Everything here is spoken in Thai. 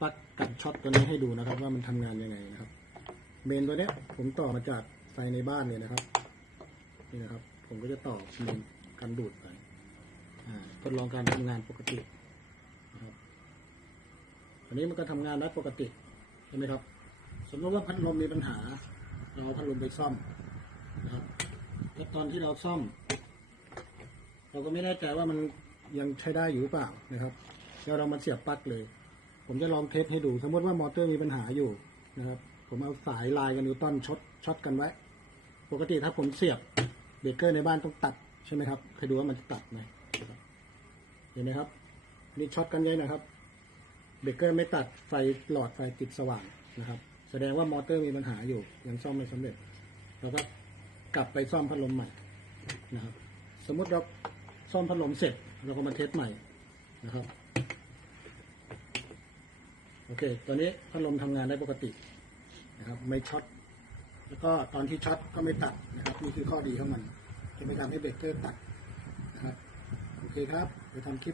ปลั๊กกับช็อตตัวนี้ให้ดูนะครับ ว่ามันทำงานยังไงนะครับเมนตัวเนี้ย ผมต่อมาจากไฟในบ้านเนี่ยนะครับ นี่นะครับ ผมก็จะต่อเมนกันดูดไปทดลองการทำงานปกตินะครับอันนี้มันก็ทำงานได้ปกติใช่ไหมครับ สมมติว่าพัดลมมีปัญหา เราเอาพัดลมไปซ่อมนะครับแล้วตอนที่เราซ่อม เราก็ไม่แน่ใจว่ามันยังใช้ได้อยู่หรือเปล่านะครับ แล้วเรามาเสียบปลั๊กเลย ผมจะลองเทสให้ดู สมมติว่ามอเตอร์มีปัญหาอยู่นะครับ ผมเอาสายลายกับนิวตันช็อตช็อตกันไว้ ปกติถ้าผมเสียบเบรกเกอร์ในบ้านต้องตัดใช่ไหมครับเคยดูว่ามันจะตัดไหมเห็นไหมครับอันนี่ช็อตกันไว้นะครับ เบรกเกอร์ไม่ตัดไฟหลอดไฟติดสว่างนะครับ แสดงว่ามอเตอร์มีปัญหาอยู่ยังซ่อมไม่สำเร็จเราก็กลับไปซ่อมพัดลมใหม่นะครับ สมมติเราซ่อมพัดลมเสร็จ เราก็มาเทสใหม่นะครับ โอเคตอนนี้พัดลมทำงานได้ปกตินะครับไม่ช็อต แล้วก็ตอนที่ช็อตก็ไม่ตัดนะครับนี่คือข้อดีของมันจะไม่ทำให้เบรกเกอร์ตัดนะครับโอเคครับไปทำคลิป